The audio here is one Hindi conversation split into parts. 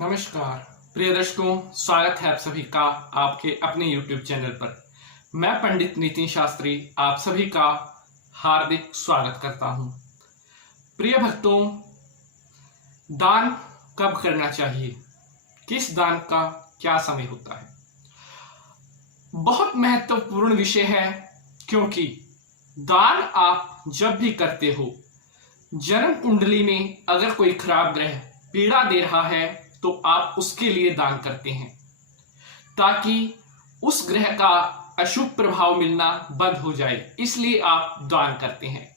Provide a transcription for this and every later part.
नमस्कार प्रिय दर्शकों, स्वागत है आप सभी का आपके अपने YouTube चैनल पर। मैं पंडित नितिन शास्त्री आप सभी का हार्दिक स्वागत करता हूं। प्रिय भक्तों, दान कब करना चाहिए, किस दान का क्या समय होता है, बहुत महत्वपूर्ण विषय है। क्योंकि दान आप जब भी करते हो, जन्म कुंडली में अगर कोई खराब ग्रह पीड़ा दे रहा है तो आप उसके लिए दान करते हैं ताकि उस ग्रह का अशुभ प्रभाव मिलना बंद हो जाए, इसलिए आप दान करते हैं।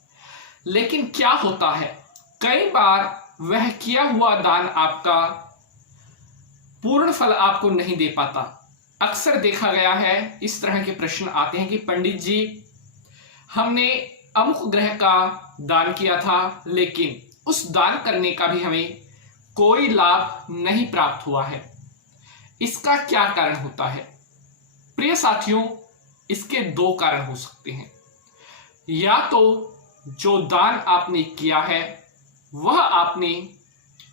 लेकिन क्या होता है, कई बार वह किया हुआ दान आपका पूर्ण फल आपको नहीं दे पाता। अक्सर देखा गया है, इस तरह के प्रश्न आते हैं कि पंडित जी, हमने अमुक ग्रह का दान किया था लेकिन उस दान करने का भी हमें कोई लाभ नहीं प्राप्त हुआ है, इसका क्या कारण होता है? प्रिय साथियों, इसके दो कारण हो सकते हैं। या तो जो दान आपने किया है वह आपने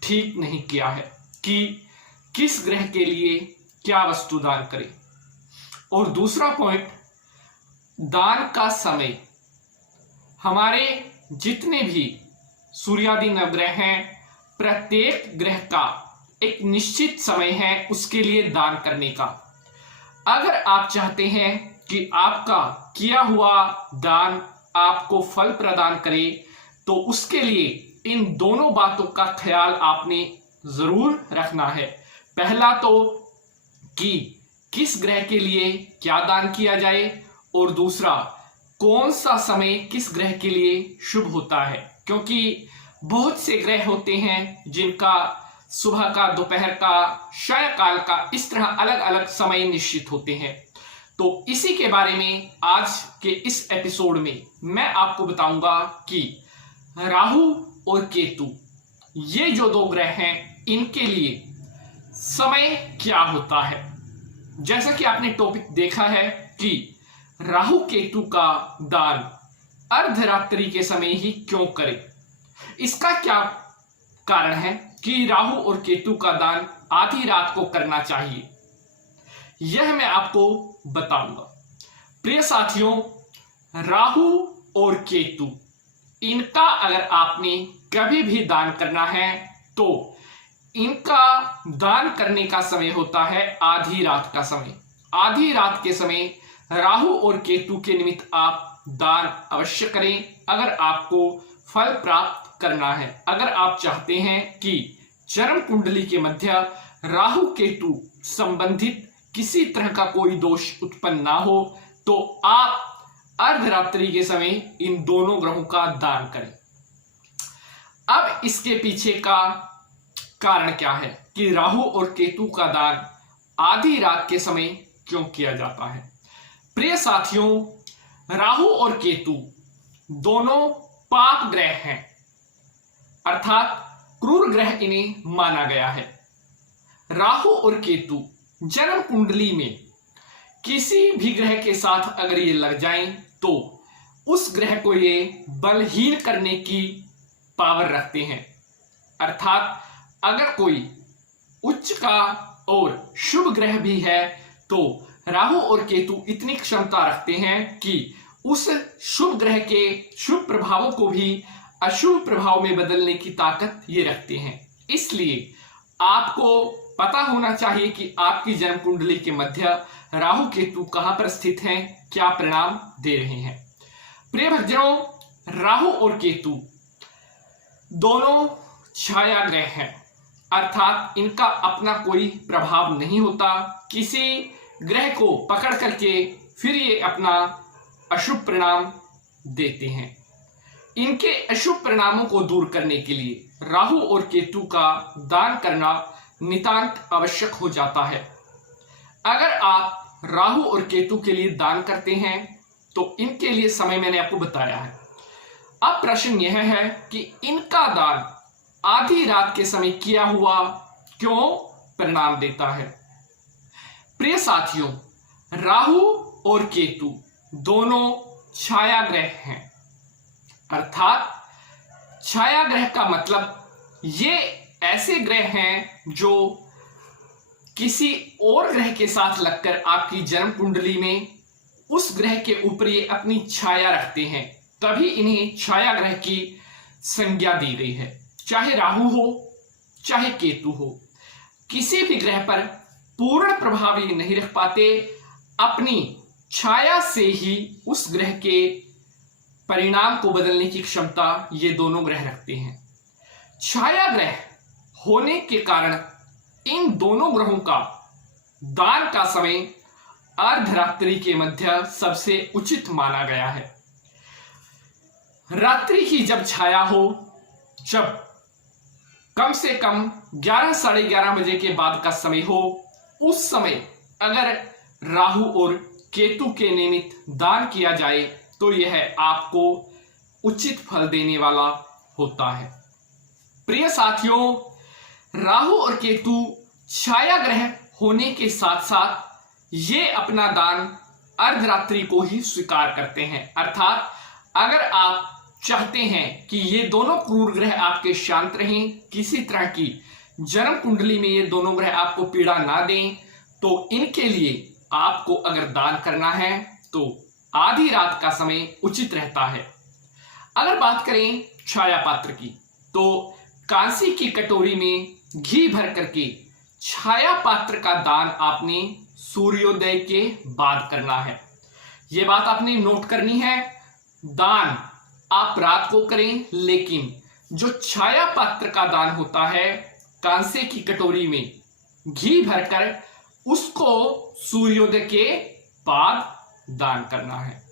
ठीक नहीं किया है कि किस ग्रह के लिए क्या वस्तु दान करें, और दूसरा पॉइंट, दान का समय। हमारे जितने भी सूर्यादि नवग्रह हैं, प्रत्येक ग्रह का एक निश्चित समय है उसके लिए दान करने का। अगर आप चाहते हैं कि आपका किया हुआ दान आपको फल प्रदान करे तो उसके लिए इन दोनों बातों का ख्याल आपने जरूर रखना है। पहला तो कि किस ग्रह के लिए क्या दान किया जाए, और दूसरा कौन सा समय किस ग्रह के लिए शुभ होता है। क्योंकि बहुत से ग्रह होते हैं जिनका सुबह का, दोपहर का, सायंकाल का, इस तरह अलग अलग समय निश्चित होते हैं। तो इसी के बारे में आज के इस एपिसोड में मैं आपको बताऊंगा कि राहु और केतु, ये जो दो ग्रह हैं, इनके लिए समय क्या होता है। जैसा कि आपने टॉपिक देखा है कि राहु केतु का दान अर्धरात्रि के समय ही क्यों करें, इसका क्या कारण है कि राहु और केतु का दान आधी रात को करना चाहिए, यह मैं आपको बताऊंगा। प्रिय साथियों, राहु और केतु, इनका अगर आपने कभी भी दान करना है तो इनका दान करने का समय होता है आधी रात का समय। आधी रात के समय राहु और केतु के निमित्त आप दान अवश्य करें अगर आपको फल प्राप्त करना है। अगर आप चाहते हैं कि जन्म कुंडली के मध्य राहु केतु संबंधित किसी तरह का कोई दोष उत्पन्न ना हो तो आप अर्धरात्रि के समय इन दोनों ग्रहों का दान करें। अब इसके पीछे का कारण क्या है कि राहु और केतु का दान आधी रात के समय क्यों किया जाता है। प्रिय साथियों, राहु और केतु दोनों पाप ग्रह हैं, अर्थात क्रूर ग्रह इन्हें माना गया है। राहु और केतु जन्म कुंडली में किसी भी ग्रह के साथ अगर ये लग जाएं तो उस ग्रह को ये बलहीन करने की पावर रखते हैं। अर्थात अगर कोई उच्च का और शुभ ग्रह भी है तो राहु और केतु इतनी क्षमता रखते हैं कि उस शुभ ग्रह के शुभ प्रभावों को भी अशुभ प्रभाव में बदलने की ताकत ये रखते हैं। इसलिए आपको पता होना चाहिए कि आपकी जन्म कुंडली के मध्य राहु केतु कहां पर स्थित हैं, क्या परिणाम दे रहे हैं। प्रिय भक्तजनों, राहु और केतु दोनों छाया ग्रह हैं, अर्थात इनका अपना कोई प्रभाव नहीं होता। किसी ग्रह को पकड़ करके फिर ये अपना अशुभ परिणाम देते हैं। इनके अशुभ परिणामों को दूर करने के लिए राहु और केतु का दान करना नितांत आवश्यक हो जाता है। अगर आप राहु और केतु के लिए दान करते हैं तो इनके लिए समय मैंने आपको बताया है। अब प्रश्न यह है कि इनका दान आधी रात के समय किया हुआ क्यों परिणाम देता है। प्रिय साथियों, राहु और केतु दोनों छाया ग्रह हैं, अर्थात छाया ग्रह का मतलब ये ऐसे ग्रह हैं जो किसी और ग्रह के साथ लगकर आपकी जन्म कुंडली में उस ग्रह के ऊपर ये अपनी छाया रखते हैं, तभी इन्हें छाया ग्रह की संज्ञा दी गई है। चाहे राहु हो चाहे केतु हो, किसी भी ग्रह पर पूर्ण प्रभाव ये नहीं रख पाते, अपनी छाया से ही उस ग्रह के परिणाम को बदलने की क्षमता ये दोनों ग्रह रखते हैं। छाया ग्रह होने के कारण इन दोनों ग्रहों का दान का समय अर्धरात्रि के मध्य सबसे उचित माना गया है। रात्रि की जब छाया हो, जब कम से कम 11 साढ़े 11 बजे के बाद का समय हो, उस समय अगर राहु और केतु के निमित्त दान किया जाए तो यह आपको उचित फल देने वाला होता है। प्रिय साथियों, राहु और केतु छाया ग्रह होने के साथ साथ ये अपना दान अर्धरात्रि को ही स्वीकार करते हैं। अर्थात अगर आप चाहते हैं कि ये दोनों क्रूर ग्रह आपके शांत रहें, किसी तरह की जन्म कुंडली में ये दोनों ग्रह आपको पीड़ा ना दें, तो इनके लिए आपको अगर दान करना है तो आधी रात का समय उचित रहता है। अगर बात करें छाया पात्र की, तो कांसी की कटोरी में घी भर करके छाया पात्र का दान आपने सूर्योदय के बाद करना है। यह बात आपने नोट करनी है। दान आप रात को करें, लेकिन जो छाया पात्र का दान होता है, कांसे की कटोरी में घी भरकर उसको सूर्योदय के बाद दान करना है।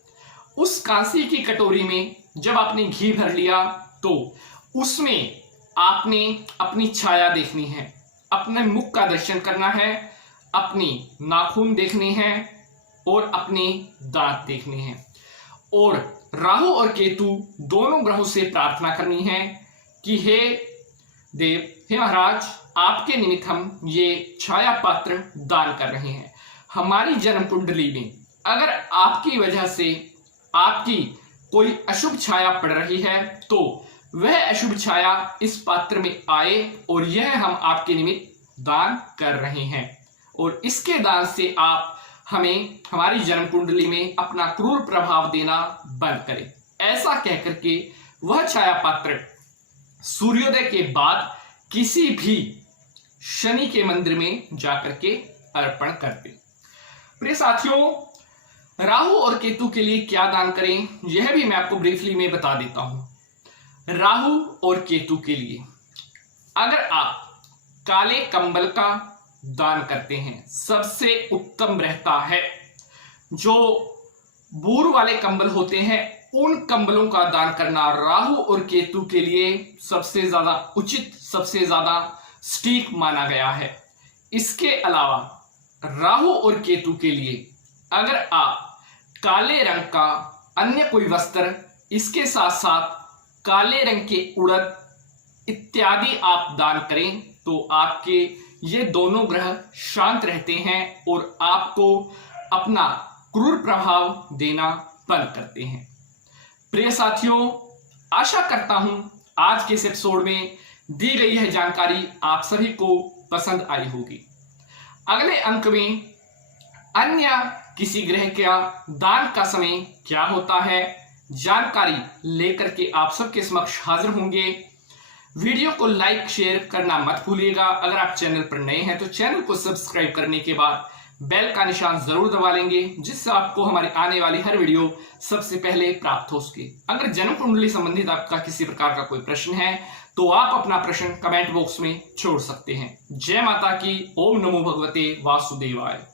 उस कांसी की कटोरी में जब आपने घी भर लिया तो उसमें आपने अपनी छाया देखनी है, अपने मुख का दर्शन करना है, अपनी नाखून देखने हैं और अपने दांत देखने हैं, और राहु और केतु दोनों ग्रहों से प्रार्थना करनी है कि हे देव, हे महाराज, आपके निमित्त हम ये छाया पात्र दान कर रहे हैं। हमारी जन्म कुंडली में अगर आपकी वजह से आपकी कोई अशुभ छाया पड़ रही है तो वह अशुभ छाया इस पात्र में आए, और यह हम आपके निमित्त दान कर रहे हैं, और इसके दान से आप हमें हमारी जन्म कुंडली में अपना क्रूर प्रभाव देना बंद करें। ऐसा कहकर के वह छाया पात्र सूर्योदय के बाद किसी भी शनि के मंदिर में जाकर के अर्पण करते। प्रिय साथियों, राहु और केतु के लिए क्या दान करें यह भी मैं आपको ब्रीफली में बता देता हूं। राहु और केतु के लिए अगर आप काले कंबल का दान करते हैं सबसे उत्तम रहता है। जो बूर वाले कंबल होते हैं उन कंबलों का दान करना राहु और केतु के लिए सबसे ज्यादा उचित, सबसे ज्यादा सटीक माना गया है। इसके अलावा राहु और केतु के लिए अगर आप काले रंग का अन्य कोई वस्त्र, इसके साथ साथ काले रंग के उड़द इत्यादि आप दान करें तो आपके ये दोनों ग्रह शांत रहते हैं और आपको अपना क्रूर प्रभाव देना बंद करते हैं। प्रिय साथियों, आशा करता हूं आज के इस एपिसोड में दी गई यह जानकारी आप सभी को पसंद आई होगी। अगले अंक में अन्य किसी ग्रह का दान का समय क्या होता है जानकारी लेकर के आप सबके समक्ष हाजिर होंगे। वीडियो को लाइक शेयर करना मत भूलिएगा। अगर आप चैनल पर नए हैं तो चैनल को सब्सक्राइब करने के बाद बेल का निशान जरूर दबा लेंगे, जिससे आपको हमारी आने वाली हर वीडियो सबसे पहले प्राप्त हो सके। अगर जन्म कुंडली संबंधित आपका किसी प्रकार का कोई प्रश्न है तो आप अपना प्रश्न कमेंट बॉक्स में छोड़ सकते हैं। जय माता की। ओम नमो भगवते वासुदेवाय।